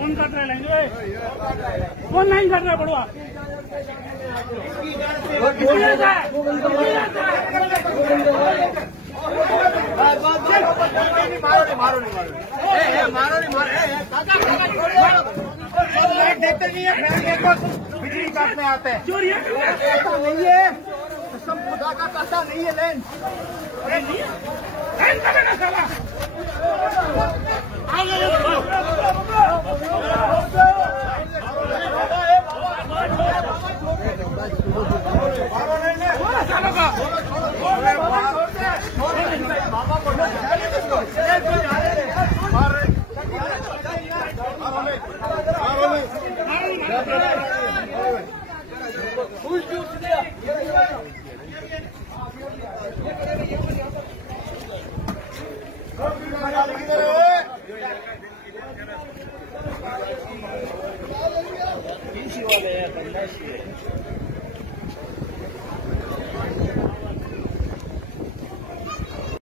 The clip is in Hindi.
कौन काट रहा है लेंगे? कौन नहीं काट रहा है बड़ुआ? देखते नहीं है, बिजली काटने आते हैं। चोरी है ऐसा नहीं है, सब खुदा का काटा नहीं है लेन। वाले हैं, बंदा